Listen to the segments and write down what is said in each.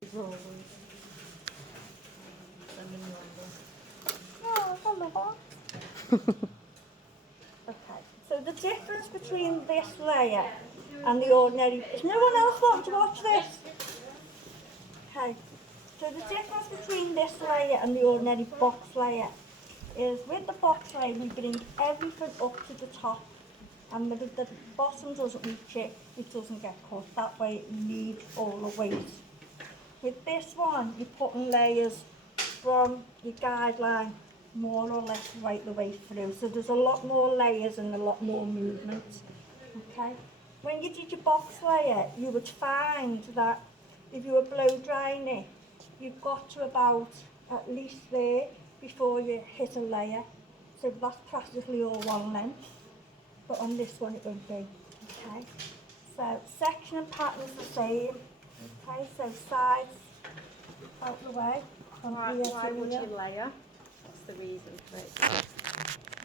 Rolls. Oh, hello. Okay, so the difference between this layer and the ordinary, is no one else wanting to watch this? Okay, so the difference between this layer and the ordinary box layer is with the box layer we bring everything up to the top, and if the bottom doesn't reach it, it doesn't get cut. That way it leaves all the weight. With this one, you're putting layers from your guideline more or less right the way through. So there's a lot more layers and a lot more movement. Okay? When you did your box layer, you would find that if you were blow drying it, you got to about at least there before you hit a layer. So that's practically all one length. But on this one it won't be. Okay? So section and pattern is the same. Okay, so sides out the way. From Why here to would here. you layer? What's the reason for it?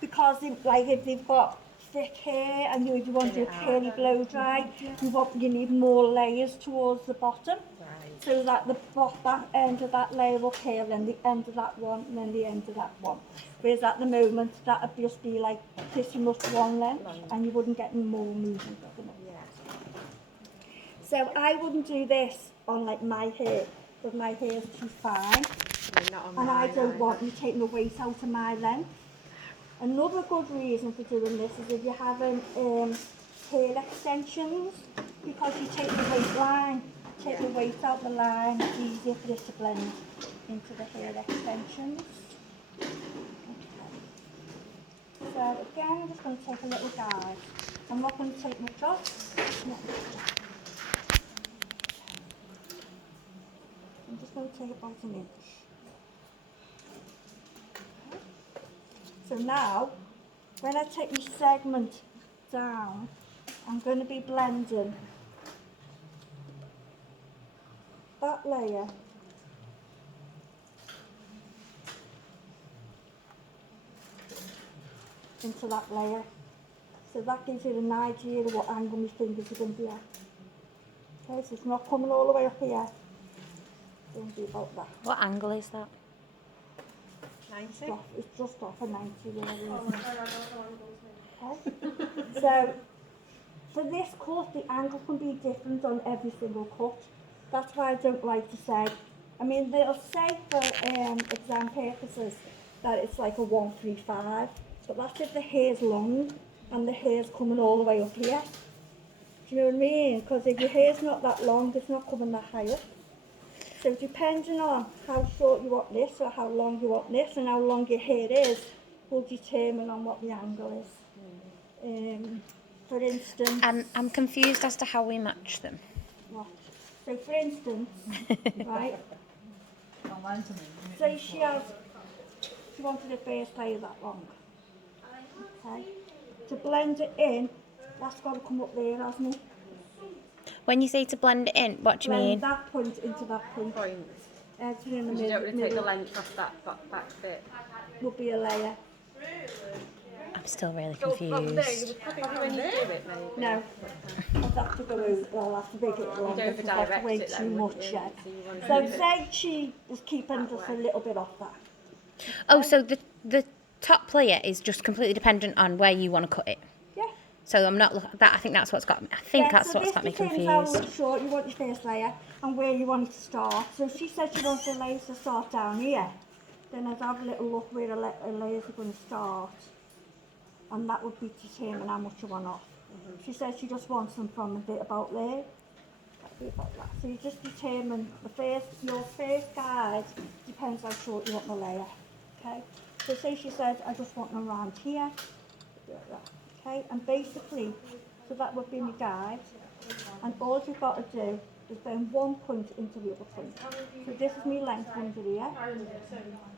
Because if they've got thick hair and you want to Thin it out. curly blow dry, you need more layers towards the bottom. Right. So that that end of that layer will curl, then the end of that one, and then the end of that one. Whereas at the moment, that would just be like pretty much one length, and you wouldn't get any more movement at the moment. Yeah. So I wouldn't do this on like my hair, because my hair is too fine, Not on and I mine, don't want you taking the weight out of my length. Another good reason for doing this is if you're having hair extensions, because you take the weight line, take the weight out the line, it's easier for it to blend into the hair extensions. Okay. So again, I'm just going to take a little guide. I'm not going to take much off. No. I'm just going to take about an inch. Okay. So now, when I take my segment down, I'm going to be blending that layer into that layer. So that gives you an idea of what angle my fingers are going to be at. Okay, so it's not coming all the way up here. It's going to be about that. What angle is that? 90? It's just off a 90 there. Okay. So for this cut, the angle can be different on every single cut. That's why I don't like to say. I mean, they'll say for exam purposes that it's like a 135, but that's if the hair's long and the hair's coming all the way up here. Do you know what I mean? Because if your hair's not that long, it's not coming that high up. So depending on how short you want this or how long you want this and how long your hair is, will determine on what the angle is. For instance, I'm confused as to how we match them. what? So for instance, right? Say she wanted a first layer that long. Okay. To blend it in, that's got to come up there, hasn't it? When you say to blend it in, what do you Blend mean? that point into that point. Point. Everything in the Because you don't want to take the middle length off that back bit. will be a layer. I'm still really Probably confused. when you do it, maybe. No, I'll have to go over, I'll have to make it longer You'd because that's over-direct way it too then, much wouldn't you? yet. So you want to So do it say she was keeping just a little bit off that. Oh, so the top layer is just completely dependent on where you want to cut it. Yeah. So I'm not that. I think that's what's got me. I think that's so what's got me this determines how confused. short you want your first layer and where you want it to start. So if she said she wants the layers to start down here, then I'd have a little look where the layers are going to start, and that would be determine how much you want off. She said she just wants them from a bit about there. That'd be about that. So you just determine your first guide depends how short you want the layer. Okay. So say she said I just want them around here. Like that. Okay. And basically, so that would be my guide. And all you've got to do is bend one point into the other point. So this is my length under here.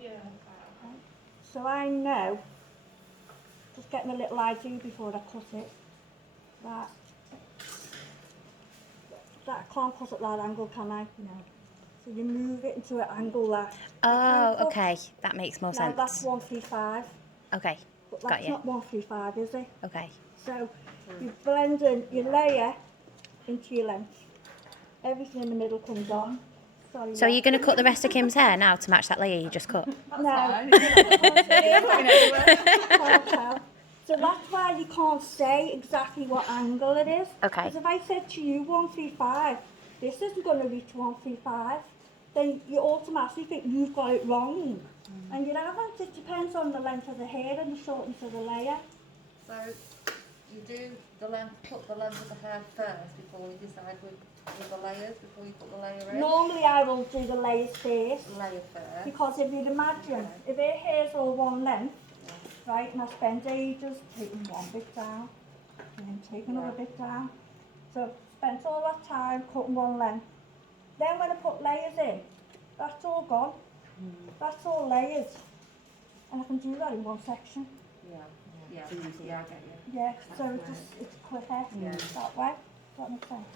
Okay. So I know, just getting a little idea before I cut it, that I can't cut at that angle, can I? No. So you move it into an angle that. Oh, okay. That makes more Now sense. that's 135, Okay, but got that's you. not 135, is it? Okay. So you blend in your layer into your length. Everything in the middle comes on. sorry. So are you going to cut the rest of Kim's hair now to match that layer you just cut? No. Can't tell. So that's why you can't say exactly what angle it is. Okay. Because if I said to you 135, this isn't going to reach 135, then you automatically think you've got it wrong. And you haven't. It depends on the length of the hair and the shortness of the layer. So you do the length, put the length of the hair first before you decide with the layers, before you put the layer in? Normally I will do the layers first. Layer first. Because if you'd imagine, if her hair's all one length, right, and I spent ages taking one bit down, and then taking another bit down. So spent all that time cutting one length. Then when I put layers in, that's all gone. That's all layers. And I can do that in one section. Yeah, yeah, yeah, I get you. Yeah, so it's quicker that way. Does that make sense?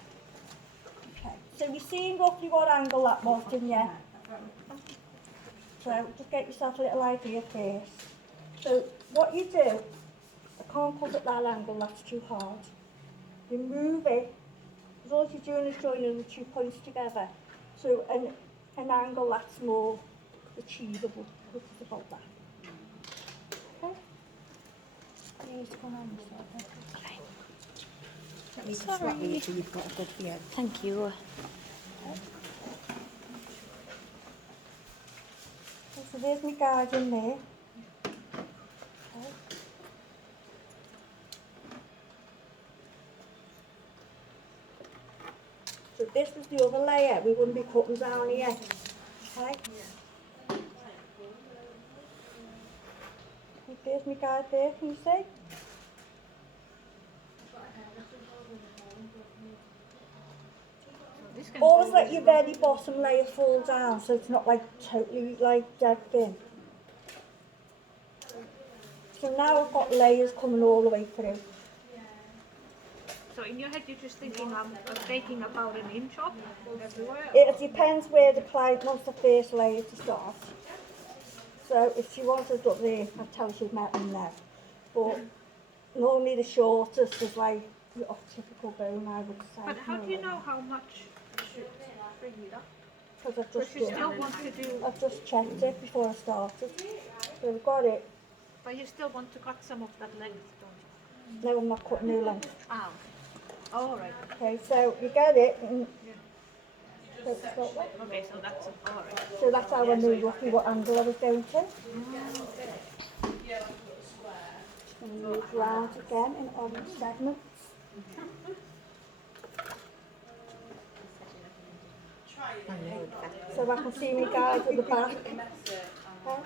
Okay, so you've seen roughly what angle that was, didn't you? So just get yourself a little idea first. So what you do, I can't cut at that angle, that's too hard. You move it, because all you're doing is joining the 2 points together. So an angle that's more achievable, which is about that. Okay? Please come on this way. Let me just swap you so you've got a good view. Thank you. So there's my guide in there. Okay. So this is the other layer, we wouldn't be cutting down here. Okay? There's my guide there, can you see? Always let your very bottom layer fall down so it's not like totally like dead thin. So now I've got layers coming all the way through. So in your head you're just thinking of taking about an inch off everywhere? It depends where the client wants the first layer to start. So if she wanted up there, I'd tell her she'd met them there. But normally the shortest is like your typical bone, I would say. But how do you know how much should bring it up? Because I've But just you done still want to do, I've just checked it before I started. So we've got it. but you still want to cut some of that length, don't No, I'm not cutting new length. you? Ah, all right. Okay, so you get it. And so it's got that. Okay, so that's all right. So that's how I knew roughly what angle I was going to. And move round again in orange segments. So I can see my guys at the back. Okay.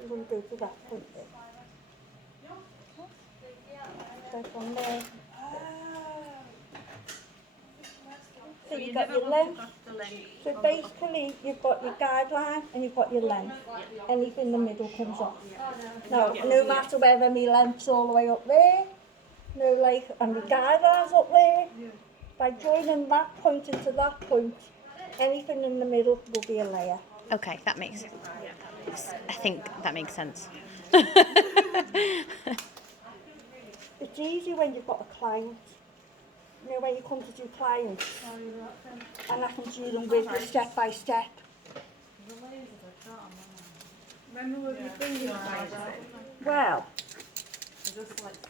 We're going to go to that point there. So from there. So You you've got never your want to length. cut the length. So basically, you've got your guideline and you've got your length. Anything in the middle comes off. Now, no matter whether my length's all the way up there, no like, and the guideline's up there, by joining that point into that point, anything in the middle will be a layer. Okay, that makes. I think that makes sense. It's easy when you've got a client. You know, when you come to do clients, and I can do them with you step by step. Well,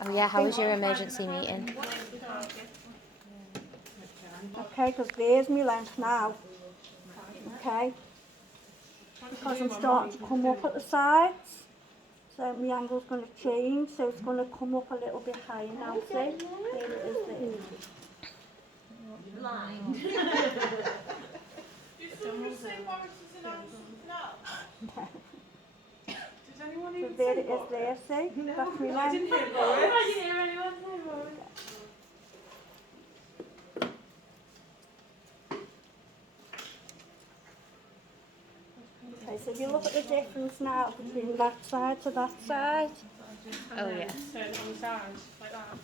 Oh yeah, how was your emergency meeting? okay, because there's my length now. Okay, because I'm starting to come up at the sides, so my angle's going to change, so it's going to come up a little bit higher now, see? There it is there. So there it is there, see? That's my length. Okay, so if you look at the difference now between that side to that side, Oh yeah. Turn it on the sides, like that.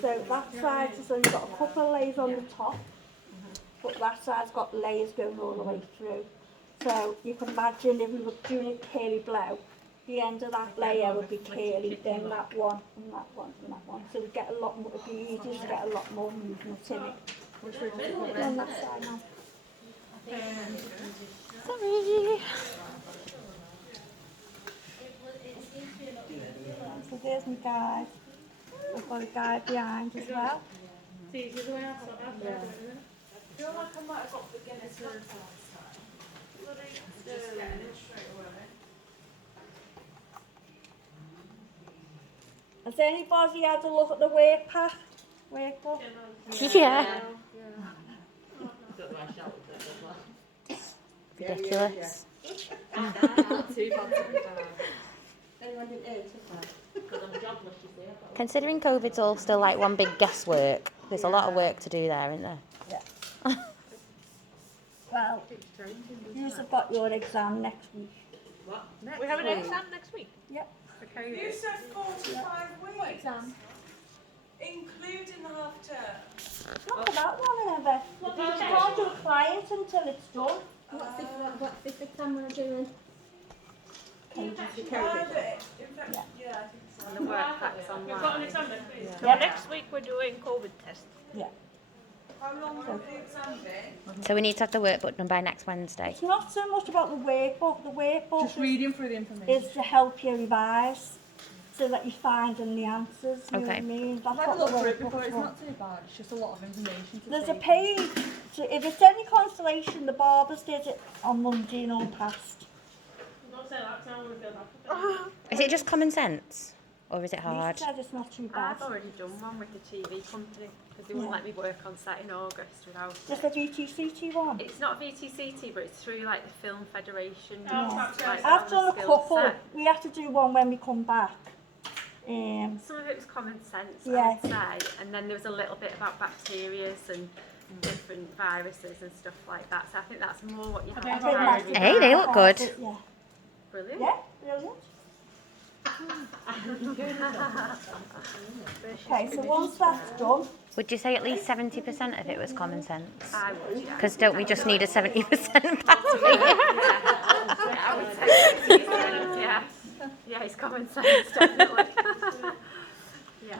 So that side has only got a couple of layers on the top, but that side's got layers going all the way through. So you can imagine if we were doing a curly blow, the end of that layer would be curly, then that one, and that one, and that one. So we get a lot more, it'd be easier to get a lot more movement in it. On that side now. Sorry. So there's my guide. I've got a guide behind as well. Has anybody had a look at the work pack? Workbook? Yeah. Ridiculous. Considering COVID's all still like one big guesswork, there's a lot of work to do there, isn't there? Yeah. Well, you've got your exam next week. We have an exam next week. Yep. You said 45 weeks. Exam? Including the half term. Not for that one, Emma. You can't do a client until it's done. What's this exam we're doing? In fact, yeah, I think so. And the work pack's online. Yeah. Next week we're doing COVID test. Yeah. How long will the exam be? So we need to have the workbook done by next Wednesday. It's not so much about the workbook. The workbook Just reading through the information. is to help you revise so that you're finding the answers. You know what I Okay. mean? That's I've had a what look the through it before, workbook's it's for. not too bad, it's just a lot of information to There's a take. page. So if it's any consolation, the Barbers did it on Monday and on past. Is it just common sense? Or is it hard? Lisa said it's not too bad. I've already done one with the TV company because they wouldn't let me work on set in August without Just a VTCT one. It's not VTCT, but it's through like the Film Federation. Yeah. Like, I've on done the a skill couple. set. We have to do one when we come back. Some of it was common sense, Yeah. I would say, and then there was a little bit about bacteria and different viruses and stuff like that. So I think that's more what you have I to think carry that's with Hey, that. they look good. Yeah. Brilliant. Yeah, brilliant. Okay, so once that's done, Would you say at least 70% of it was common sense? I would, yeah. Because don't we just need a 70% pass rate? I would say 60%, yeah. Yeah, it's common sense, definitely. Yeah.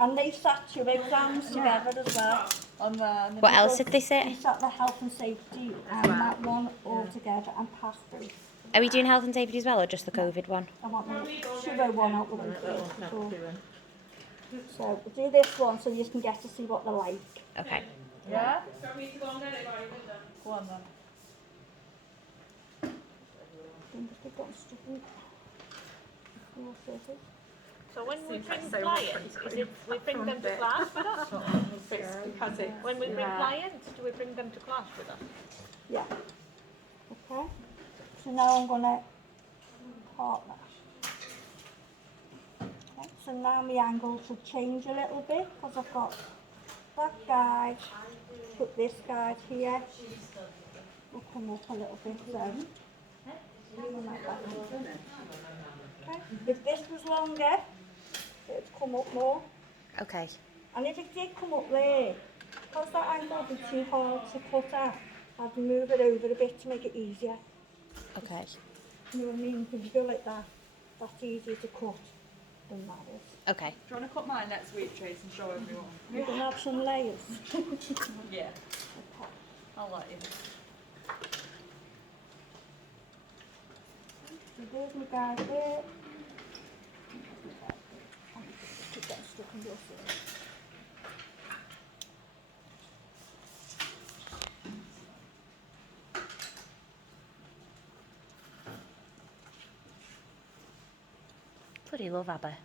and they sat two exams together as well. On there. What else did they They say? sat the health and safety and that one all together and passed through. Are we doing health and safety as well, or just the COVID one? I want the sugar one out with them first. So we'll do this one so you can get to see what they're like. Okay. Yeah? Go on then. They've got stupid. Your scissors. So when we Seems bring like so much clients, is it we bring them to class with us? Because it, When we bring yeah. clients, do we bring them to class with us? Yeah. Okay. So now I'm gonna part that. Okay. So now my angle should change a little bit because I've got that guide, put this guide here. Will come up a little bit so. And that back. Okay. If this was longer, it'd come up more. Okay. And if it did come up there, because that angle would be too hard to cut at, I'd move it over a bit to make it easier. Okay. You know what I mean? If you go like that, that's easier to cut than that is. Okay. Do you want to cut mine next week, Trace, and show everyone? You can have some layers. Yeah, Okay. I'll let you. So there's my guide there. Keep getting stuck in your foot. Bloody love ABBA.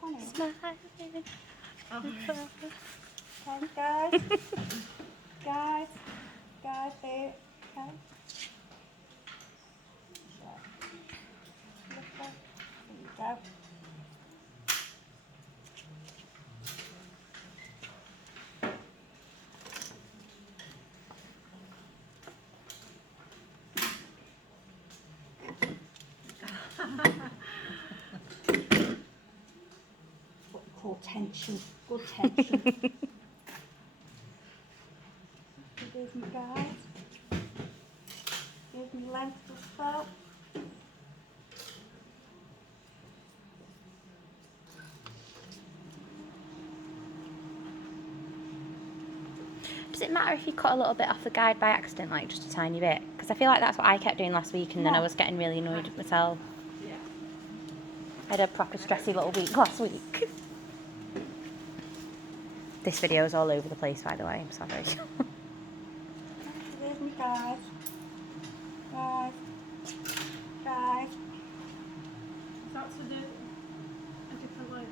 Come on. Smiling. Okay, guys. Guys. Guys there. Okay. So, look there. There you go. Oh, tension. Good tension. So there's my guide. Here's my length as well. Does it matter if you cut a little bit off the guide by accident, like just a tiny bit? Because I feel like that's what I kept doing last week, and then I was getting really annoyed at myself. Yeah. I had a proper stressy little week last week. This video is all over the place, by the way. I'm sorry. There's my guide. Guide. Guide. That's a different line.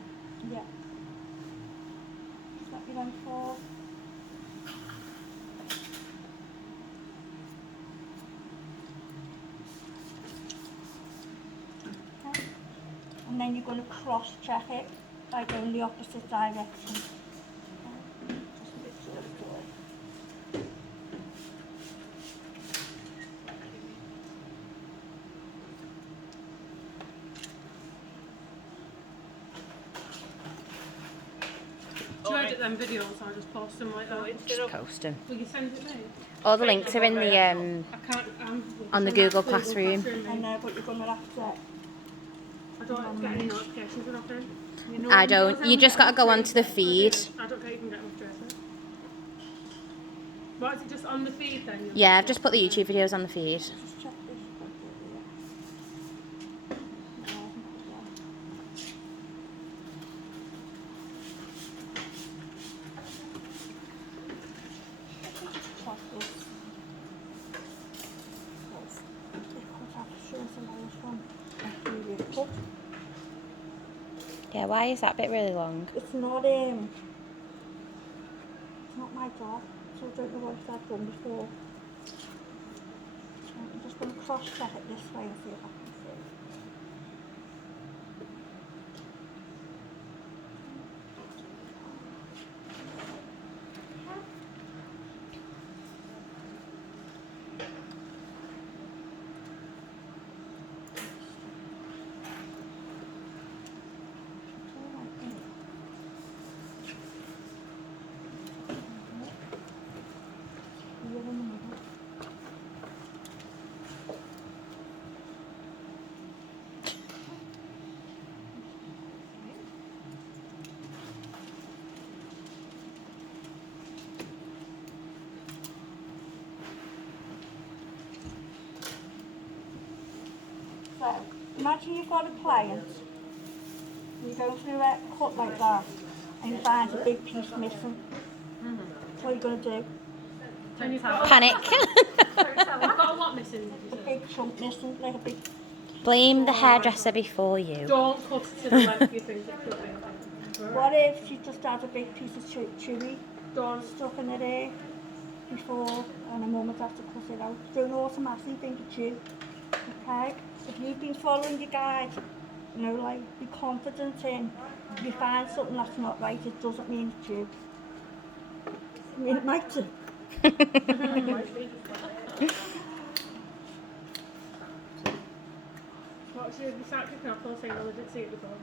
Yeah. Just let me then fall. Okay. And then you're going to cross check it by going the opposite direction. Okay. Just a bit to it. Do you edit them videos or just post them like that? Just post them. Will you send it me? All the links are in the I can't. on the Google Classroom. I know, but you're going to have to. I don't get any notifications or nothing. I don't. You just got to go onto the feed. I don't even get notifications. What, is it just on the feed then? Yeah, I've just put the YouTube videos on the feed. Just check this. Check this. It could have shown somebody from a previous cut. Yeah, why is that bit really long? It's not my job, so I don't know what I've done before. I'm just going to cross check it this way and see if I can see. So, imagine you've got a client, you go through a cut like that, and you find a big piece missing. What are you going to do? Panic. I've got a lot missing. A big chunk missing, like a big... Blame the hairdresser before you. Don't cut it to the length you think it could be. What if she just had a big piece of chewy Don't. stuck in her hair before, and her mum would have to cut it out? Don't automatically think it's you, okay? If you've been following your guide, you know, like, be confident in, if you find something that's not right, it doesn't mean it's you. I mean, it might do. What should we start kicking off all saying I didn't see it before?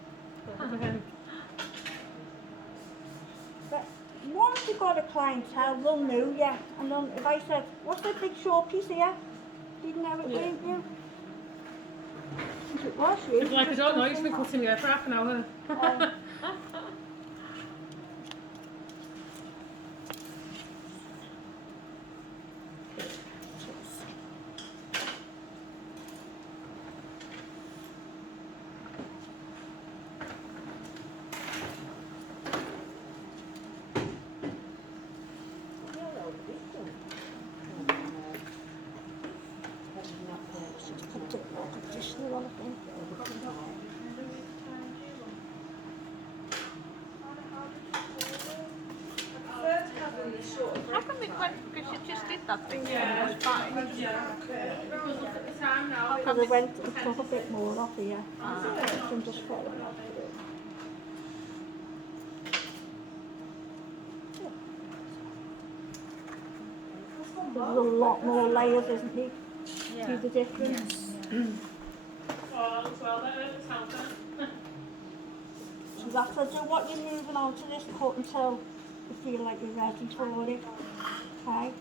But once you've got a clientele, they'll know you. And then if I said, what's that big short piece here? You'd know it, wouldn't you? If it was you. It's like I don't know, you've been cutting your hair for half an hour. How come it went, because you just did that thing and it was fine? Because I went and took a bit more off here. I'm just following up to it. There's a lot more layers, isn't there? See the difference? Oh, that looks well, that looks healthy. So That's what I do want you moving on to this cut until you feel like you're ready for it. Okay?